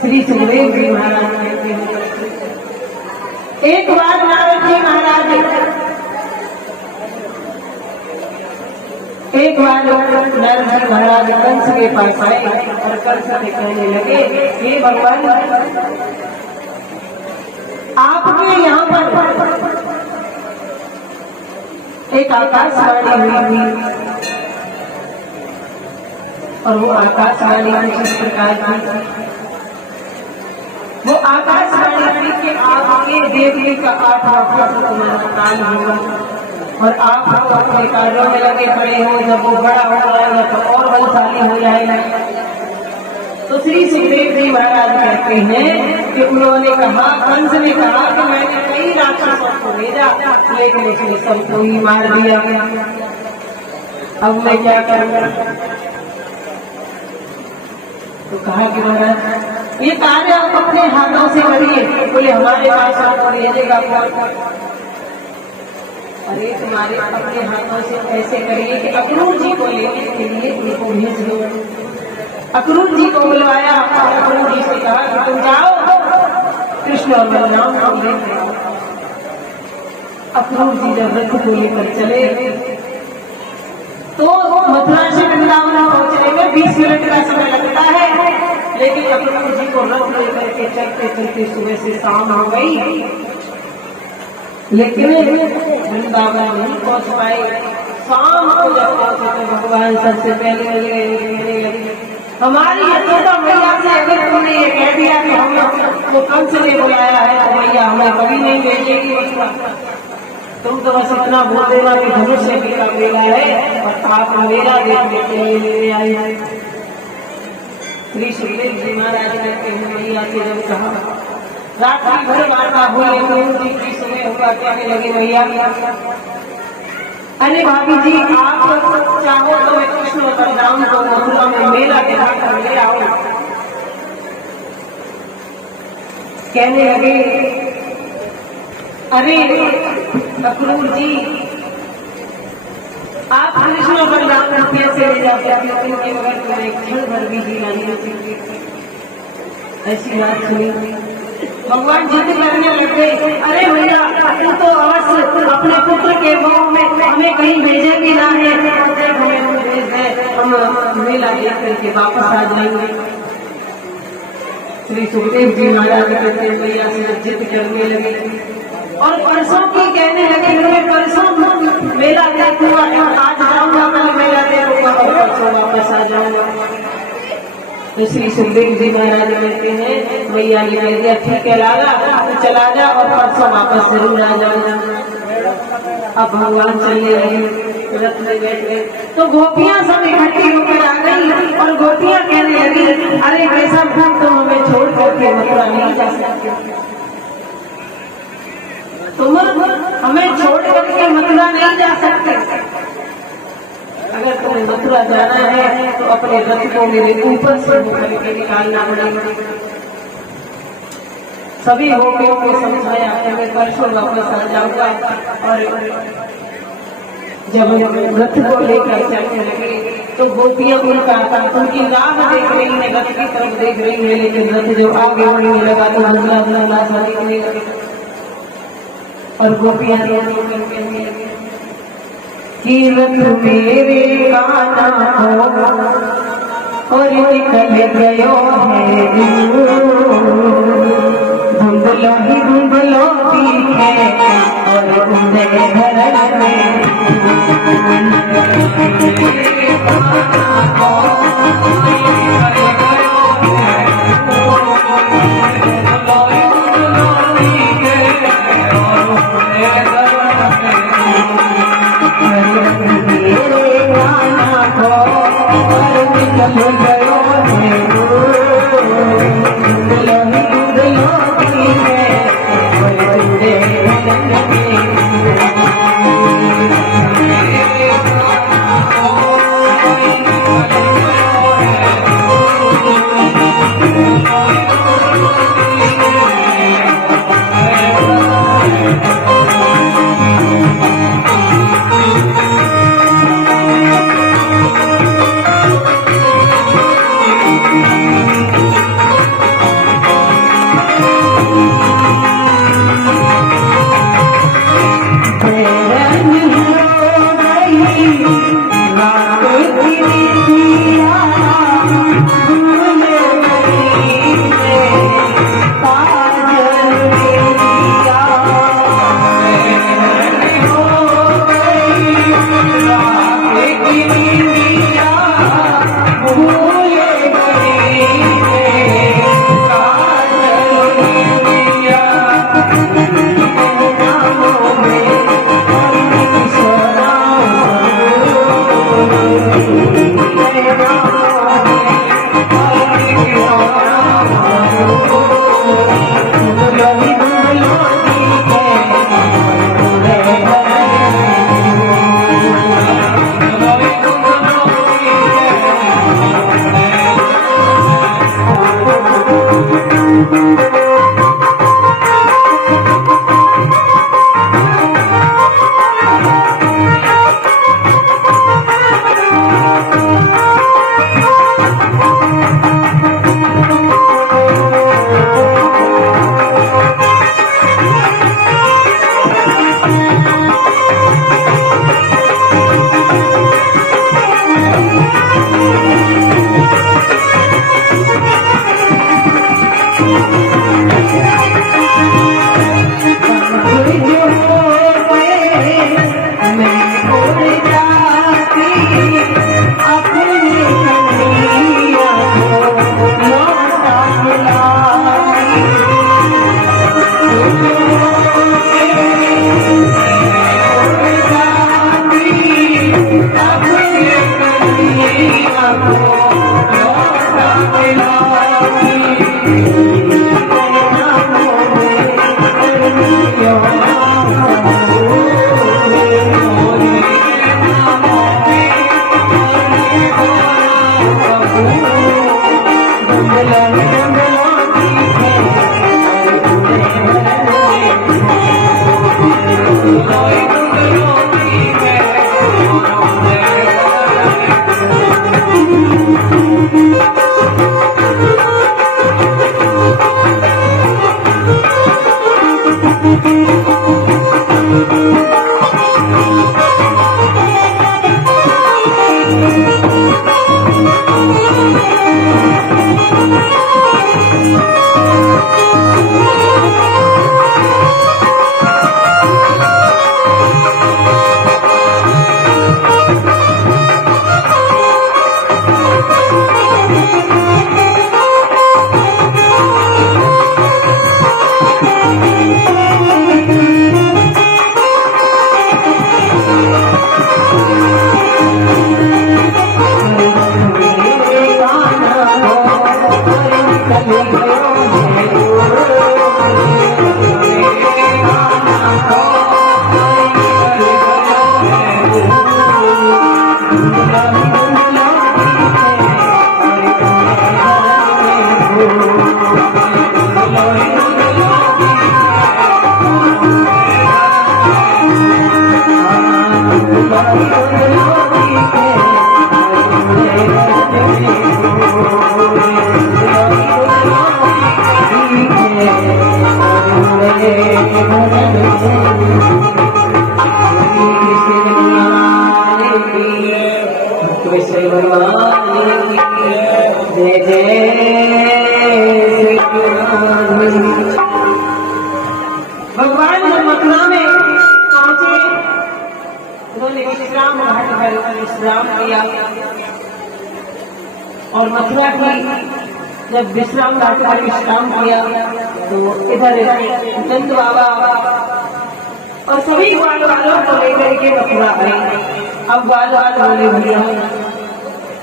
श्री सुखदेव जी महाराज कहते हैं, एक बार नारद जी महाराज नारद जी महाराज कंस के पास आए और कंस से कहने लगे, हे भगवान, आपके यहाँ पर एक आकाशवाणी हुई और वो आकाशवाणी किस प्रकार की, वो आकाशवाणी के आपके देखने का 8 वर्ष तुम्हारा काल होगा और आप अपने कार्यों में लगे खड़े हो, जब वो बड़ा हो जाएगा तो और बलशाली हो जाएगा। तो श्री सुखदेव जी महाराज कहते हैं कि उन्होंने कहा, कंस ने कहा कि मैंने कई राक्षसों को भेजा लेकिन उसने सबको ही मार दिया, अब मैं क्या करूंगा। तो कहा कि महाराज ये कार्य आप अपने हाथों से करिए। बोले हमारे पास आपको भेजेगा कौन? अरे तुम्हारे अपने हाथों से ऐसे करिए कि अक्रूर जी को लेने के लिए उनको भेज दो। अक्रूर जी को बुलवाया और अक्रूर जी से कहा कि तुम जाओ कृष्ण और बलराम को लेकर आओ। अक्रूर जी जब रथ को लेकर चले तो मथुरा से वृंदावन पहुंचने में 20 मिनट का समय लगता है, लेकिन अक्रूर जी को रथ लेकर के चलते चलते सुबह से शाम हो गई, लेकिन वृंदावन नहीं पहुंच पाए। शाम को जब पहुंचे तो भगवान सबसे पहले कहने लगे, हमारी यशोदा मैया से अगर तुमने ये कह दिया कि हम तो कंस ने बुलाया है तो मैया हमें कभी नहीं भेजेगी उसका। तुम तो बस इतना बोल देना कि धनुष्य का मेला है और आप मेला देखने के लिए ले आए। श्री सुखदेव जी महाराज कहते हैं, मैया से जब कहा, रात्रि भर वार्ता हुई, की सुबह हुआ, कहने लगे, भैया अरे भाभी जी आप चाहो तो मैं कृष्ण और बलराम को मथुरा में मेला दिखाकर ले आओ। कहने लगे, अरे अक्रूर जी आप कृष्ण और बलराम को कैसे ले जा सकते हो, उनके बगैर तुम्हें एक क्षण भर भी जीना नहीं सकती। ऐसी बात सुनी, भगवान जिद करने लगे, अरे भैया तू तो अवश्य अपने पुत्र के मुंह में हमें कहीं भेजेगी ना है, हमें भेज दे, हम मेला देख करके वापस आ जाएंगे। श्री सुखदेव जी महाराज कहते भैया से जिद करने लगे और परसों की कहने लगे, मैं परसों मेला देखूंगा, आज जाऊंगा, कल मेला देखूंगा और परसों वापस आ जाऊंगा। तो श्री सुखदेव जी महाराज कहते हैं, भैया ने कह दिया, ठीक है लाला तो चला जा और परसों वापस जरूर आ जाऊंगा। अब भगवान चलने लगे, रथ में बैठ गए तो गोपियां सब इकट्ठी होकर आ गई और गोपियां कहने लगी, अरे वैसा भक्त तो हमें छोड़ करके मथुरा नहीं जा सकते, तुम हमें छोड़ करके मथुरा नहीं जा सकते, अगर तुम्हें मथुरा जाना है तो अपने रथ को मेरे ऊपर से होकर के निकालना पड़ेगा। सभी गोपियों को समझाया कि मैं परसों वापस आ जाऊंगा और जब रथ को लेकर चलने लगे तो गोपियां उनकी राह देख रही है, रथ की तरफ देख रही है, लेकिन रथ जो आगे बढ़ने लगा तो धुंधला धुंधला दिखने लगे और गोपियां कहने लगी कि रथ मेरे गाना हो और निकल गयो है धुंधलो ही धुंधलो दिखे और उन्हें घर में गयो है भगवान जब मथुरा में पहुंचे, उन्होंने विश्राम घाट पर विश्राम किया और मथुरा की जब विश्राम घाट पर विश्राम किया तो इधर नंद बाबा और सभी ग्वाल वालों को लेकर के मथुरा आए। अब ग्वाल वाल बोले भैया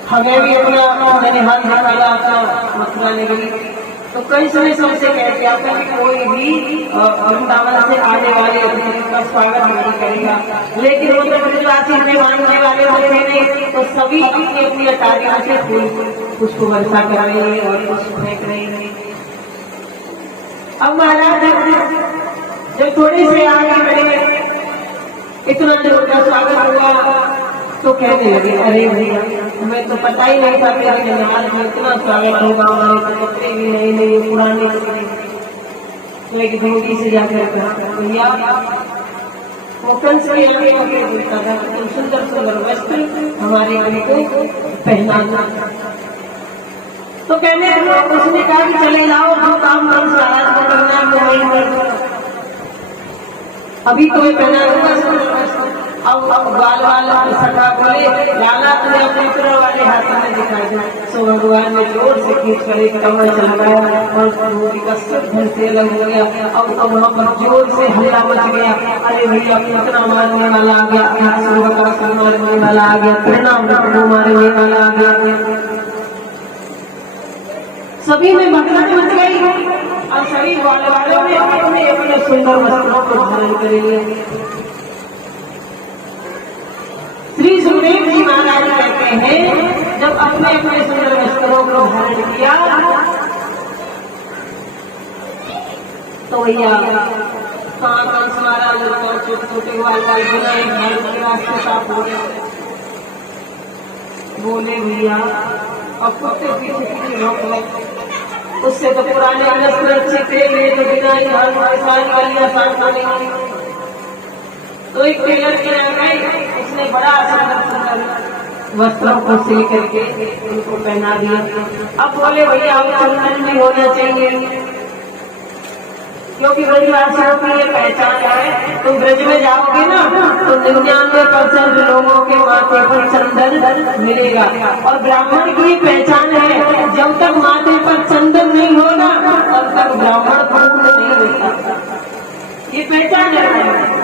हमें भी अपना मैंने हाथ निकाला अपना मथुरा नगरी, तो कई समय सबसे कहते हैं कि कोई भी वृंदावन से आने वाले अतिथि का स्वागत नहीं करेगा, लेकिन वो तो ब्रजवासी में मानने वाले होते नहीं, तो सभी अपनी अपनी अटारियों से फूल उसको वर्षा कर रहे हैं और उसको फेंक रहे हैं। अब महाराज जब थोड़े से आगे बढ़े, इतना जोर का स्वागत हुआ तो कहने लगे अरे भैया हमें तो पता ही नहीं था कि आज में इतना स्वागत होगा, हमारे तो कपड़े भी नए नए पुराने कपड़े। लेकिन धोती से जाकर भैया वो कंस के आगे आगे बोलता था तो सुंदर सुंदर वस्त्र हमारे आगे को पहनाना। तो कहने उसने कहा कि चले लाओ जो काम कंस आज को करना है वो वही कर, अभी कोई पहना दूंगा। अब बाल वाल सखा बोले लाला तुझे अपने पुत्र वाले हाथ में दिखाई दे। सो भगवान ने जोर से खींच कर एक कमर चलाया और धोती का सब धन से अलग हो गया। अब वहां पर जोर से हल्ला मच गया, अरे भैया कितना मारने वाला आ गया, मारने वाला आ गया, परिणाम मारने वाला आ गया। सभी में भगदड़ मच गई और सभी वालों ने अपने अपने सुंदर वस्त्रों को धारण कर लिए। श्री सुखदेव जी महाराज कहते हैं जब अपने अपने सुंदर वस्त्रों को धारण किया तो भैया कहाँ कंस महाराज और छोटे छोटे वाल बनाए भारत के रास्ते साफ हो गए। बोले भैया अब कुत्ते पीछे पीछे रोक लग, उससे तो पुराने वस्त्र अच्छे थे तो बिना सारी वालियां साफ होने। तो एक टेलर के आ गए, उसने बड़ा सुंदर वस्त्रों को सिल करके उनको पहना दिया। अब बोले भैया अब चंदन भी होना चाहिए क्योंकि ब्रजवासियों की ये पहचान है। तुम ब्रज में जाओगे ना तो 99% लोगों के माथे पर चंदन मिलेगा और ब्राह्मण की पहचान है जब तक माथे पर चंदन नहीं होगा तब तक ब्राह्मण पूर्ण नहीं होता, ये पहचान है।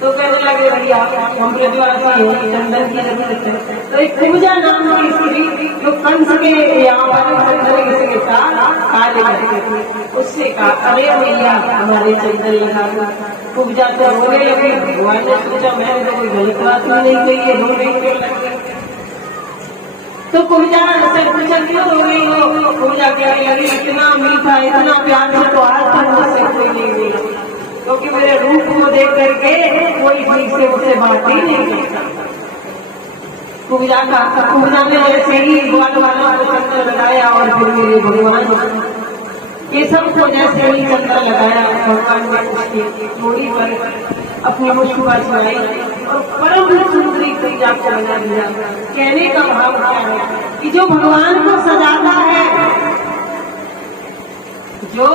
तो कहने लगे भैया हम ब्रजवासी हैं, चंदन की जरूरत है। तो एक पूजा नाम की स्त्री जो कंस के यहाँ पर के साथ कार्य करती थी, उससे कहा अरे भैया हमारे चंदन लगा। पूजा तो होने लगे, भगवान ने सोचा मैं तो कोई गलत बात नहीं कही है, हो नहीं लगे। तो तो कुब्जा से पूछा क्यों हो रही हो? कुब्जा कहने लगी इतना मीठा इतना प्यार से तो आज तक मुझसे कोई नहीं मिला, क्योंकि मेरे रूप को देख करके कोई ठीक से मुझसे बात ही नहीं करता। कुब्जा ने ऐसे ही ग्वाल वालों को चंद्र लगाया और फिर मेरे भगवान ये सबको जैसे ही चंद्र लगाया, भगवान ने उसकी थोड़ी पर अपनी मुस्कुरा चलाई और परम सुंदरी क्रिया को बना दिया। कहने का भाव क्या है कि जो भगवान को सजाता है, जो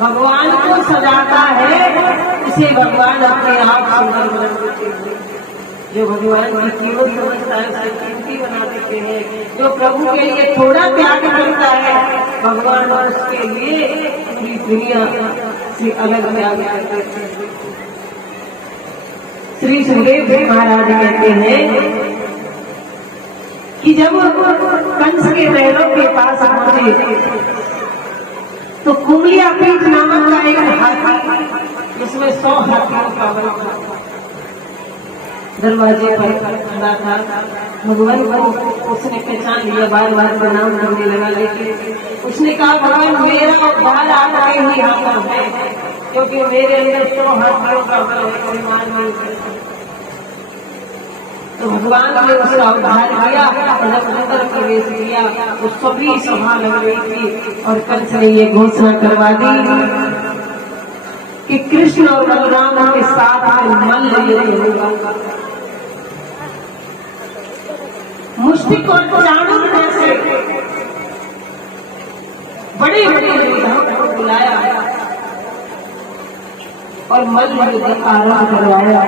भगवान को सजाता है उसे भगवान अपने आप सुंदर बना देते हैं। जो भगवान की कीमत समझता है उसे कीमती बना देते हैं। जो प्रभु के लिए थोड़ा त्याग करता है, भगवान उसके लिए पूरी दुनिया से अलग त्याग करते हैं। श्री सुखदेव जी महाराज कहते हैं कि जब कंस के महलों के पास पहुंचे तो कुमलिया पीठ नामक का एक हाथी, जिसमें 100 हाथियों का बल था, दरवाजे पर खड़ा था। भगवान को उसने पहचान लिया, बार बार प्रणाम करने लगा, लेकिन उसने कहा भगवान मेरा बाल आपके ही हाथों है, क्योंकि मेरे अंदर 100 हाथियों का बल है, परिवार नहीं करता। तो भगवान ने उसका उद्धार किया और जब अंदर प्रवेश किया तो सभी सभा लग रही थी और कंस ने ये घोषणा करवा दी कि कृष्ण और बलराम के साथ में मल्ल होगा। मुष्टिक और चाणूर जैसे बड़े बड़े योद्धाओं को बुलाया और मल्ल युद्ध आरंभ करवाया।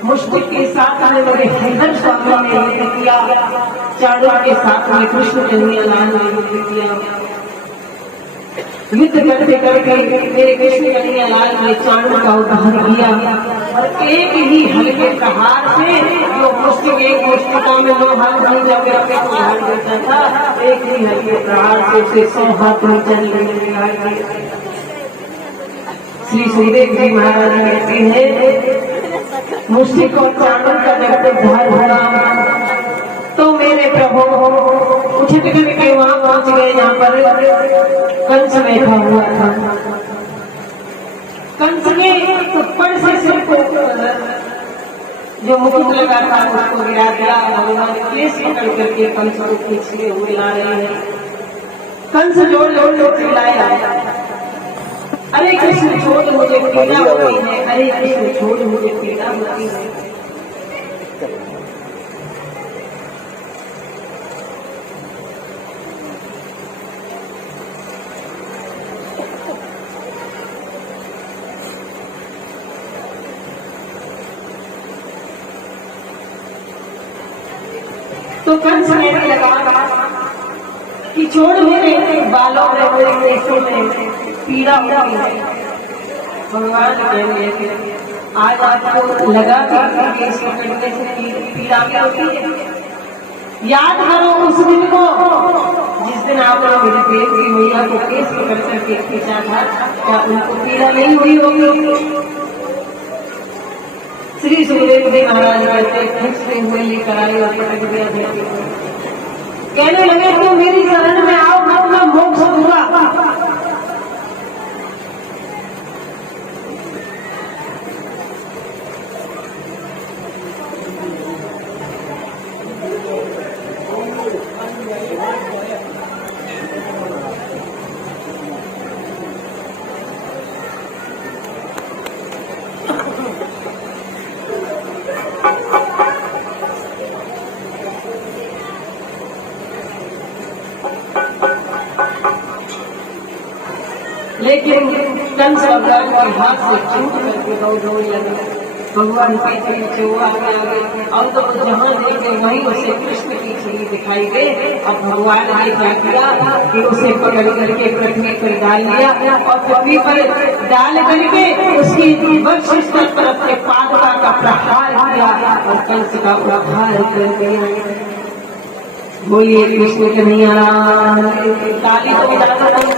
मुष्टिक के साथ में मेरे हैदर स्वामी ने युद्ध किया, चाणूर के साथ में कृष्ण कन्हैयालाल ने युद्ध किया। युद्ध करते करते मेरे कृष्ण कन्हैयालाल ने चाणूर का उद्धार किया और एक ही हल्के प्रहार से, जो मुष्टिक एक मुष्टिकों में 2 हाथ नहीं जाकर अपने को उधार देता था, एक ही हल्के प्रहार से उसे 100 हाथ में चलने में निकाल दिया। श्री सुखदेव जी महाराज कहते हैं मुष्टिक और चाणूर का जब उद्धार हुआ तो मेरे प्रभु उछट करके वहां पहुंच गए जहां पर कंस बैठा हुआ था। कंस ने ऊपर से सिर को जो मुकुट लगा था उसको गिरा दिया। भगवान केस पकड़ करके कंस को खींचते हुए ला रहे हैं। कंस जोर जोर से चिल्लाया, अरे कृष्ण छोड़ मुझे पीड़ा होती है, अरे कृष्ण छोड़ मुझे पीड़ा होती है। तो कंस कहने लगा कि छोड़ मेरे बालों में, मेरे केसों में पीड़ा होती है। भगवान कहने लगे आज आपको लगा कि केस पकड़ने से पीड़ा क्या होती है? याद करो उस दिन को जिस दिन आपने मेरे पेट की मैया को केस पकड़ करके खींचा था, क्या उनको पीड़ा नहीं हुई होगी? श्री सुखदेव जी महाराज कहते खींचते हुए लेकर आए और पकड़ दिया। कहने लगे तो मेरी शरण में आओ, अपना मोक्ष दूंगा। लेकिन कंस भगवान के हाथ से छूट करके दौड़ने लगे। भगवान कहते नीचे हुआ आगे और तो जहां देखे वहीं उसे कृष्ण की छवि दिखाई दे। अब भगवान ने क्या किया कि उसे पकड़ करके पृथ्वी पर डाल दिया और पृथ्वी पर डाल करके उसकी वक्ष स्थल पर अपने पादुका का प्रहार किया और कंस का उद्धार कर दिया। बोलिए कृष्ण कन्हैया लाल, ताली तो बजाते